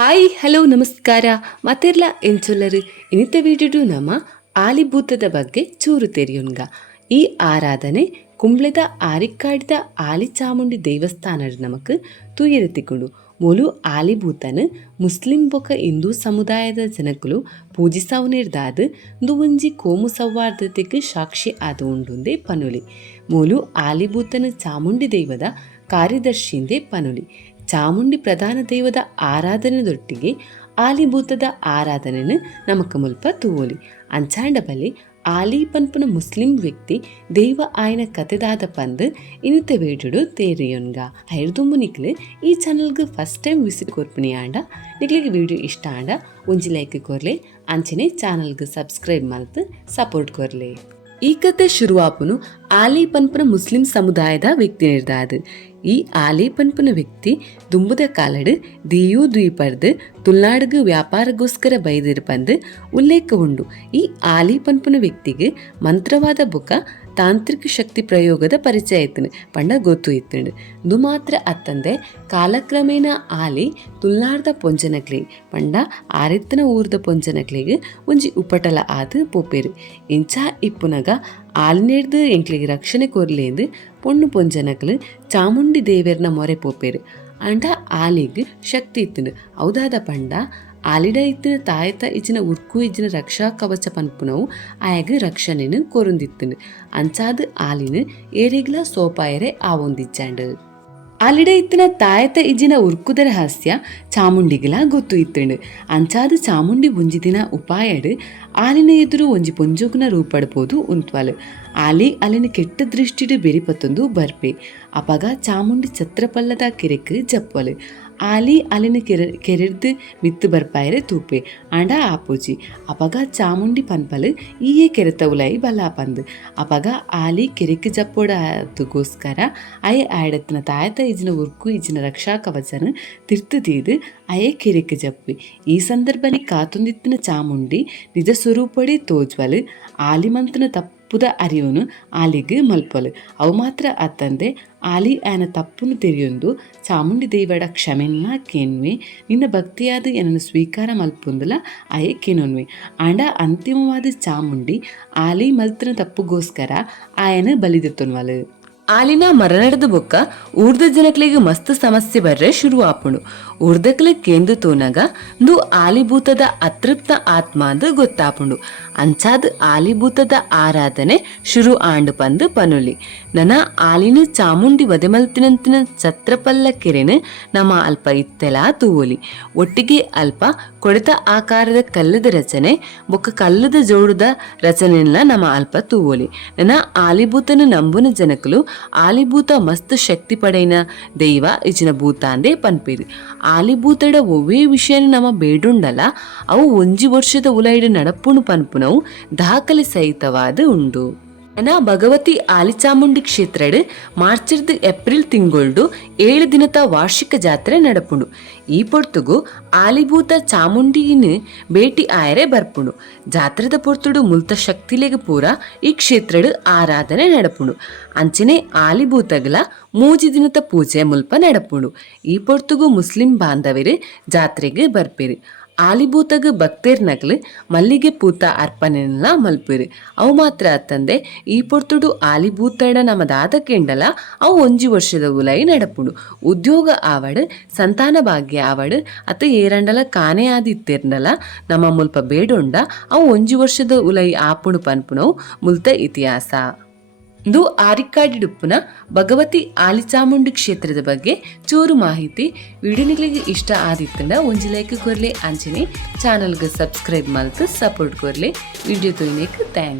Hi hello ನಮಸ್ಕಾರ ಮತ್ತೆಲ್ಲ ಎಂಚೊಲ್ಲರು ಇನ್ನಿತ ವಿಡಿಯೋಡು ನಮ್ಮ ಆಲಿಭೂತದ ಬಗ್ಗೆ ಚೂರು ತೆರೆಯುನ್ಗ. ಈ ಆರಾಧನೆ ಕುಂಬ್ಳೆದ ಆರಿಕ್ಕಾಡಿದ ಆಲಿ ಚಾಮುಂಡಿ ದೇವಸ್ಥಾನಡ್ ನಮಕ್ ತುಯರೆತ್ತಿಕೊಂಡು ಮೂಲು ಆಲಿಭೂತನು ಮುಸ್ಲಿಂ ಬೊಕ ಹಿಂದೂ ಸಮುದಾಯದ ಜನಕುಲು ಪೂಜಿಸವುನಿರ್ದಾದ ಒಂಜಿ ಕೋಮು ಸೌಹಾರ್ದತೆಗೆ ಸಾಕ್ಷಿ ಆದ ಉಂಡುಂದೆ ಪನುಲಿ. ಮೂಲು ಆಲಿಭೂತನ ಚಾಮುಂಡಿ ದೈವದ ಕಾರ್ಯದರ್ಶಿಂದೆ ಪನುಲಿ. ಚಾಮುಂಡಿ ಪ್ರಧಾನ ದೈವದ ಆರಾಧನೆದೊಟ್ಟಿಗೆ ಆಲಿಭೂತದ ಆರಾಧನೆಯನ್ನು ನಮಕ್ ಮುಲ್ಪ ತೂವೊಲಿ. ಅಂಚಾಂಡ ಬಲ್ಲಿ ಆಲಿ ಪನ್ಪುನ ಮುಸ್ಲಿಂ ವ್ಯಕ್ತಿ ದೈವ ಆಯ್ನ ಕತೆದಾದ ಪಂದ್ ಇನ್ನಿತ ವೇಡುಡು ತೇರಿಯೊನ್ಗ. ಐರ್ದುಂಬು ನಿಕ್ಲು ಈ ಚಾನಲ್ಗೆ ಫಸ್ಟ್ ಟೈಮ್ ವಿಸಿಟ್ ಕೊರ್ಪುನಿ ಆಂಡ ನಿಕ್ಲಿಗೆ ವಿಡಿಯೋ ಇಷ್ಟ ಆಂಡ ಒಂಜಿ ಲೈಕ್ ಕೊರ್ಲೆ, ಅಂಚನೆ ಚಾನಲ್ಗೆ ಸಬ್ಸ್ಕ್ರೈಬ್ ಮಲ್ತು ಸಪೋರ್ಟ್ ಕೊರ್ಲೆ. ಈ ಕತೆ ಶುರುವಾಪುನು ಆಲಿ ಪನ್ಪುನ ಮುಸ್ಲಿಂ ಸಮುದಾಯದ ವ್ಯಕ್ತಿ ನಿರ್ದಾದು. ಈ ಆಲಿ ಪನ್ಪುನ ವ್ಯಕ್ತಿ ದುಂಬುದ ಕಾಲಡ್ ದಿಯೂ ದ್ವೀಪರ್ದು ತುಳ್ನಾಡ್ಗ್ ವ್ಯಾಪಾರಗೋಸ್ಕರ ಬೈದಿರು ಪಂದ್ ಉಲ್ಲೇಖ ಉಂಡು. ಈ ಆಲಿ ಪನ್ಪುನ ವ್ಯಕ್ತಿಗೆ ಮಂತ್ರವಾದ ಬೊಕ ತಾಂತ್ರಿಕ ಶಕ್ತಿ ಪ್ರಯೋಗದ ಪರಿಚಯ ಇತ್ತನು ಪಂಡ ಗೊತ್ತು ಇತ್ತಂಡು. ಇದು ಮಾತ್ರ ಅತ್ತಂದೆ ಕಾಲಕ್ರಮೇಣ ಆಲಿ ತುಳ್ನಾಡ್ದ ಪೊಂಜನಕ್ಲೆ ಪಂಡ ಆರಿತ್ತನ ಊರ್ದ ಪೊಂಜನಕ್ಲೆಗ್ ಒಂಜಿ ಉಪಟಲ ಆದ್ ಪೋಪೇರು. ಇಂಚಾ ಇಪ್ಪುನಗ ಆಲಿನೇರ್ದು ಎಂಕ್ಲಿಗೆ ರಕ್ಷಣೆ ಕೊರ್ಲೇಂದು ಪೊಣ್ಣು ಪೊಂಜನಕ್ಲು ಚಾಮುಂಡಿ ದೇವೇರ್ನ ಮೊರೆ ಪೋಪೇರು. ಅಂಡ ಆಲಿಗ್ ಶಕ್ತಿ ಇತ್ತುಂಡು. ಹೌದಾದ ಪಂಡ ಆಲಿಡ ಇತ್ತಿನ ತಾಯತ ಇಜ್ಜಿನ ಉರ್ಕು ಇಜ್ಜಿನ ರಕ್ಷಾ ಕವಚ ಪನ್ಪುನವು ಆಯಗ್ ರಕ್ಷಣೆನು ಕೊರುಂದಿತ್ತುಂಡು. ಅಂಚಾದ್ ಆಲಿನ ಏರಿಗ್ಲ ಸೋಪಾಯರೆ ಆವೊಂದಿಜ್ಜಾಂಡು. ಆಲಿಡ ಇತ್ತಿನ ತಾಯತ ಇಜ್ಜಿನ ಉರ್ಕುದ ರಹಸ್ಯ ಚಾಮುಂಡಿಗಲ ಗೊತ್ತು ಇತ್ತುಂಡು. ಅಂಚಾದ್ ಚಾಮುಂಡಿ ಒಂಜಿ ದಿನ ಉಪಾಯಡ್ ಆಲಿನ ಎದುರು ಒಂಜಿ ಪೊಂಜೋಗುನ ರೂಪಡ್ಬೋದು ಉಂತ್ವಾಲು. ಆಲಿ ಅಲ್ಲಿನ ಕೆಟ್ಟ ದೃಷ್ಟಿಡು ಬೆರಿಪತ್ತೊಂದು ಬರ್ಪೆ. ಅಪಗ ಚಾಮುಂಡಿ ಛತ್ರಪಲ್ಲದ ಕೆರೆಕ್ ಜಪ್ಪಲು. ಆಲಿ ಅಲ್ಲಿನ ಕೆರೆರ್ದು ಮಿತ್ತು ಬರ್ಪಾಯರೆ ತೂಪೆ ಆಂಡ ಆಪೋಜಿ. ಅಪಗ ಚಾಮುಂಡಿ ಪನ್ಪಲು ಈಯೇ ಕೆರೆತ ಉಲಾಯಿ ಬಲಾಪಂದು. ಅಪಗ ಆಲಿ ಕೆರೆಕ್ ಜಪ್ಪೋಡಗೋಸ್ಕರ ಅಯೆ ಆಯಡತ್ತಿನ ತಾಯತ ಇಜ್ಜಿನ ಉರ್ಕು ಇಜ್ಜಿನ ರಕ್ಷಾ ಕವಚನ ತಿರ್ತು ತೀದು ಅಯೆ ಕೆರೆಕ್ ಜಪ್ಪಿ. ಈ ಸಂದರ್ಭದಲ್ಲಿ ಕಾತೊಂದಿತ್ತಿನ ಚಾಮುಂಡಿ ನಿಜ ಸ್ವರೂಪಡೆ ತೋಜ್ವಲು. ಆಲಿ ಮಂತನ ತಪ್ಪುದ ಅರಿವುನು ಆಲಿಗ್ ಮಲ್ಪಲು. ಅವು ಮಾತ್ರ ಅತ್ತಂದೆ ಆಲಿ ಆಯನ ತಪ್ಪುನು ತೆರೆಯೊಂದು ಚಾಮುಂಡಿ ದೇವಡ ಕ್ಷಮೆಲ್ಲ ಕೇನ್ವೆ ನಿನ್ನ ಭಕ್ತಿಯಾದ ಏನನ್ನು ಸ್ವೀಕಾರ ಮಲ್ಪೊಂದಲ ಅಯೇ ಕೇನೊನ್ವೆ. ಆಂಡ ಅಂತಿಮವಾದ ಚಾಮುಂಡಿ ಆಲಿ ಮಲ್ತನ ತಪ್ಪುಗೋಸ್ಕರ ಆಯನ ಬಲಿದೆತ್ತೊನ್ವಲು. ಆಲಿನ ಮರಣದ ಬೊಕ್ಕ ಊರ್ದ ಜನಕ್ಲಿಗೆ ಮಸ್ತ್ ಸಮಸ್ಯೆ ಬರ್ರೆ ಶುರು ಆಪುಂಡು. ಊರ್ದಕ್ಲೆ ಕೇಂದು ತೋನಗ ದು ಆಲಿಭೂತದ ಅತೃಪ್ತ ಆತ್ಮ ಅಂದ್ ಗೊತ್ತಾಪುಂಡು. ಅಂಚಾದ್ ಆಲಿಭೂತದ ಆರಾಧನೆ ಶುರು ಆಂಡು ಪಂದ್ ಪನುಲಿ. ನನ ಆಲಿನ ಚಾಮುಂಡಿ ವದೆಮಲ್ತಿನಂತಿನ ಛತ್ರಪಲ್ಲ ಕೆರೆನು ನಮ್ಮ ಅಲ್ಪ ಇತ್ತೆಲ ತೂವೊಲಿ. ಒಟ್ಟಿಗೆ ಅಲ್ಪ ಕೊಳೆತ ಆಕಾರದ ಕಲ್ಲದ ರಚನೆ ಬೊಕ್ಕ ಕಲ್ಲದ ಜೋಡದ ರಚನೆಲ್ಲ ನಮ್ಮ ಅಲ್ಪ ತೂವೊಲಿ. ನನ ಆಲಿಭೂತನ ನಂಬುನ ಜನಕಲು ಆಲಿಭೂತ ಮಸ್ತ್ ಶಕ್ತಿ ಪಡೆಯಿನ ದೈವ ಇಜಿನ ಭೂತ ಅಂದೇ ಪನ್ಪೇರು. ಆಲಿಭೂತಡ ಒವ್ವೇ ವಿಷಯನ ನಮ್ಮ ಬೇಡುಂಡಲ ಅವು ಒಂಜಿ ವರ್ಷದ ಉಲೈಡು ನಡಪುಣು ಪನ್ಪುನವು ದಾಖಲೆ ಸಹಿತವಾದ ಉಂಡು. ನನ ಭಗವತಿ ಆಲಿಚಾಮುಂಡಿ ಕ್ಷೇತ್ರಡ್ ಮಾರ್ಚ್ರ್ದು ಏಪ್ರಿಲ್ ತಿಂಗೊಳ್ಡು 7 ದಿನದ ವಾರ್ಷಿಕ ಜಾತ್ರೆ ನಡಪುಂಡು. ಈ ಪೊರ್ತುಗು ಆಲಿಭೂತ ಚಾಮುಂಡಿನ ಭೇಟಿ ಆಯರೆ ಬರ್ಪುಂಡು. ಜಾತ್ರೆದ ಪೊರ್ತುಡು ಮುಲ್ತ ಶಕ್ತಿಲೆಗ್ ಪೂರ ಈ ಕ್ಷೇತ್ರಡ್ ಆರಾಧನೆ ನಡಪುಂಡು. ಅಂಚನೆ ಆಲಿಭೂತಗಲ 3 ದಿನದ ಪೂಜೆ ಮುಲ್ಪ ನಡಪುಂಡು. ಈ ಪೊರ್ತುಗು ಮುಸ್ಲಿಂ ಬಾಂಧವರು ಜಾತ್ರೆಗೆ ಬರ್ಪೇರು. ಆಲಿಭೂತಗ್ ಭಕ್ತೇರ್ ನಕ್ಲು ಮಲ್ಲಿಗೆ ಪೂತ ಅರ್ಪಣೆಲ್ಲ ಮಲ್ಪೇರು. ಅವು ಮಾತ್ರ ಅತ್ತಂದೆ ಈ ಪೊರ್ತುಡು ಆಲಿಭೂತಡ ನಮದಾದ ಕೆಂಡಲ ಅವು ಒಂಜಿ ವರ್ಷದ ಉಲಾಯಿ ನಡಪುಂಡು. ಉದ್ಯೋಗ ಆವಡ್ ಸಂತಾನ ಭಾಗ್ಯ ಆವಡ್ ಅತ್ತ ಏರಂಡಲ ಕಾನೆ ಆದಿತ್ತೇರ್ನಲ ನಮ್ಮ ಮುಲ್ಪ ಬೇಡೊಂಡ ಅವು ಒಂಜಿ ವರ್ಷದ ಉಲಾಯಿ ಆಪುಣು ಪನ್ಪುನವು ಮುಲ್ತ ಇತಿಹಾಸ. ಇದು ಆರಿಕ್ಕಾಡಿಡುಪ್ಪುನ ಭಗವತಿ ಆಲಿಚಾಮುಂಡಿ ಕ್ಷೇತ್ರದ ಬಗ್ಗೆ ಚೂರು ಮಾಹಿತಿ. ವಿಡಿಯೋ ನಿಕ್ಲಿಗೆ ಇಷ್ಟ ಆದಿತ್ತಂಡ ಒಂಜಿ ಲೈಕ್ ಕೊರ್ಲೆ, ಅಂಚನೆ ಚಾನಲ್ಗೆ ಸಬ್ಸ್ಕ್ರೈಬ್ ಮಲ್ತು ಸಪೋರ್ಟ್ ಕೊರ್ಲೆ. ವಿಡಿಯೋ ತೊಯ್ನೇಕ್ ಥ್ಯಾಂಕ್ಸ್.